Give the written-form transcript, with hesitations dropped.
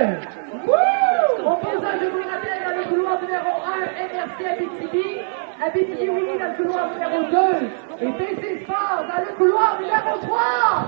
Au posage, je vous le rappelle, dans le couloir numéro 1, MRC Abitibiwinni dans le couloir numéro 2 et PC Sport dans le couloir numéro 3.